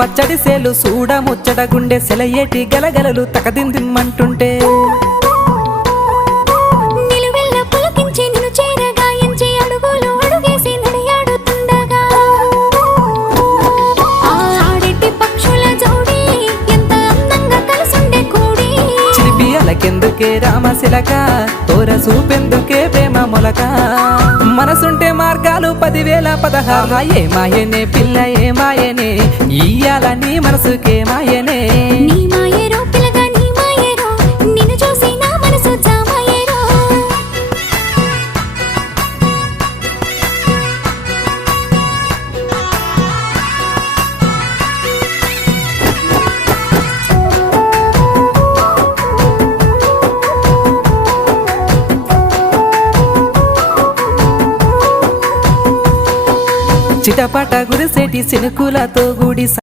పచ్చడి సేలు సూడ ముచ్చట గుండె సెలయేటి గలగలలు తకదిందిమ్మంటుంటే నిలువెల్ల పులకించి నిన్ను చేరగాయించి అడుగులు అడుగేసి నడియాడుతుండగా ఆడెట్టి పక్షుల జోడి ఎంత అందంగా కలుసుండే కూడి చిలిపియలకెందుకే రామశిలక తోర సూపెందుకే ప్రేమ మొలక మనసుంటే మార్గాలు 10,016 ఏ మాయనే పిల్ల ఏ మాయనే ఇయ్యాల నీ మనసుకే మాయనే నీ మాయేరో పిల్లగా నీ మాయేరో నిన్ను చూసి నా మనసు జామాయేరో చిటపట గురిసేటి సినుకులతో గుడి